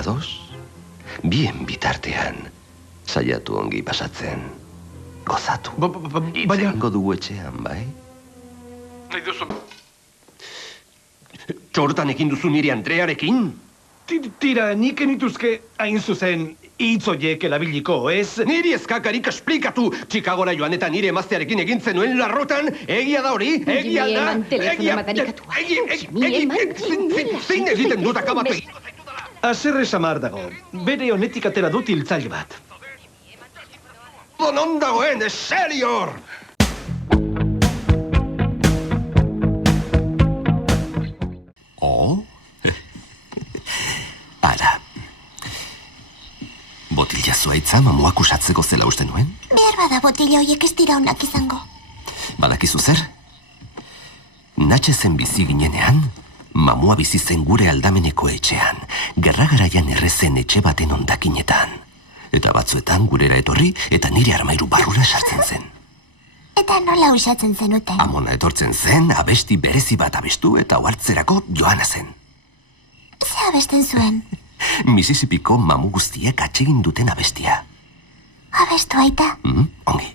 Ados? Bien bitartean, saiatu ongi pasatzen. Gozatu. Baina... Itzengo dugu etxean, bai? Nahi duzu... Txortan ekin duzu nire Andrearekin? Tira, nik enituzke hain zuzen hitzoiek erabiliko, ez? Niri ezkakarik esplikatu! Chicagora joan eta nire emaztearekin egin zenuen larrotan, egia da hori? Egia da? Eman telefona madarikatua. Zein egiten dut akabatu? Haserre samar dago. Bere honetik atera dut hiltzaile bat. Non dagoen, eserior! Oh? Ara. Botila zuaitza mamuak usatzeko zela uste nuen? Behar bada botila horiek ez dira onak izango. Badakizu zer? Natxe zen bizi ginenean, mamua bizi zen gure aldameneko etxean, gerra-garaian errezen etxe baten ondakinetan. Eta batzuetan gurera etorri eta nire armairu barrura sartzen zen. Eta nola usatzen zenuten? Amona etortzen zen, abesti berezi bat abestu eta ohartzerako joana zen. Ze abesten zuen? Mississippiko mamu guztiek atsegin duten abestia. Abestu aita? Ongi.